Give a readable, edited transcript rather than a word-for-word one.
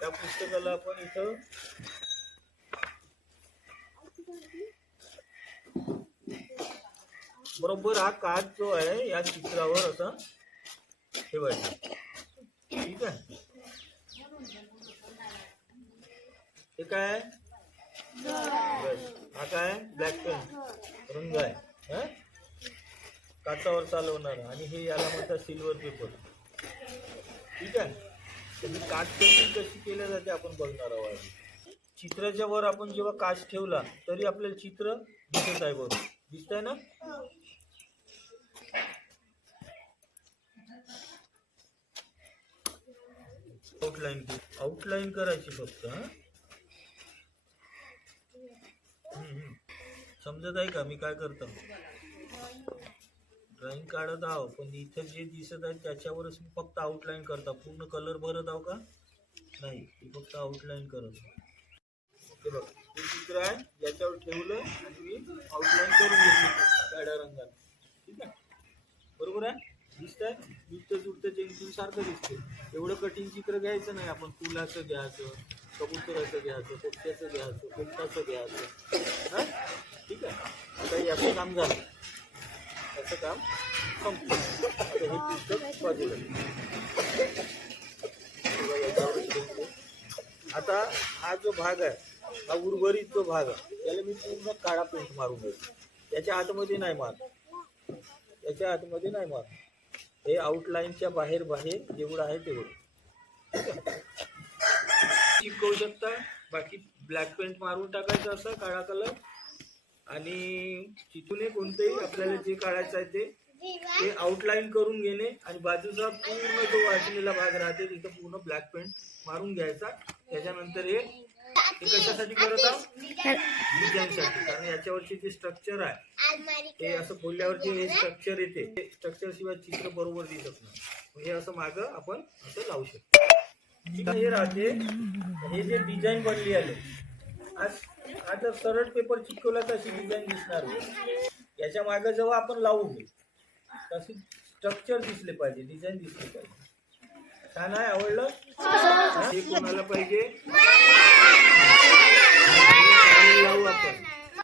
त्या पुस्तकाला आपण इथं बरोबर हा काच जो आहे या चित्रावर असा ठेवायचा. ठीक आहे. हे काय ब्रश, हा काय ब्लॅक पेन रंग आहे काचावर चालवणार, आणि हे याला म्हणतात सिल्वर पेपर. ठीक आहे. तर काच पेंटिंग कशी केली जाते आपण बघणार आहोत. चित्राच्या वर आपण जेव्हा काच ठेवला तरी आपल्याला चित्र दिसत आहे. बरोबर दिसत आहे ना. आउटलाईन करायची फक्त. समजत आहे का मी काय करतो. ड्रॉइंग काढत आहो पण इथं जे दिसत आहे त्याच्यावरच मी फक्त आउटलाईन करता. पूर्ण कलर भरत आहो का नाही, फक्त आउटलाईन करत. हे बघ हे चित्र आहे याच्यावर ठेवलं आणि मी आउटलाईन करून घेतली काळ्या रंगाने. ठीक आहे. बरोबर आहे. दिसत आहे. जुळतं जुळतं जेंटून सारखं दिसते. एवढं कठीण चित्र घ्यायचं नाही आपण. फुलाचं घ्यायचं, कबुतराचं घ्यायचं, पक्ष्याचं घ्यायचं, पोपटाचं घ्यायचं. हां ठीक आहे. आता याचं काम झालं. याचं काम संपलं. आता हे पुस्तक बाजूला. आता हा जो भाग आहे हा उर्वरित जो भाग आहे त्याला मी पूर्ण काळा पेंट मारून देतो. याच्या आतमध्ये नाही मार, याच्या आतमध्ये नाही मार. हे आउटलाईनच्या बाहेर बाहेर जेवढं आहे तेवढं चिपकवू शकता. बाकी ब्लॅक पेंट मारून टाकायचं असं काळा कलर, आणि तिथून कोणतंही आपल्याला जे काढायचं आहे ते आउटलाईन करून घेणे, आणि बाजूचा पूर्ण जो वाचलेला भाग राहते तिथं पूर्ण ब्लॅक पेंट मारून घ्यायचा. त्याच्यानंतर हे कशासाठी करत आहोत, डिझाईनसाठी. कारण याच्यावरचे जे स्ट्रक्चर आहे ते असं खोलल्यावरचे हे स्ट्रक्चर येते, ते स्ट्रक्चर शिवाय चित्र बरोबर दिसत नाही. हे असं मागं आपण असं लावू शकतो. ठीक आहे. हे राहते. हे जे डिझाईन बनली आहे आज जर सरळ पेपर चिटकवला तर अशी डिझाईन दिसणार नाही. याच्या मागे जेव्हा आपण लावू तशी स्ट्रक्चर दिसले पाहिजे, डिझाईन दिसली पाहिजे. छान आहे. आवडलं. हे कोणाला पाहिजे लावू आपण.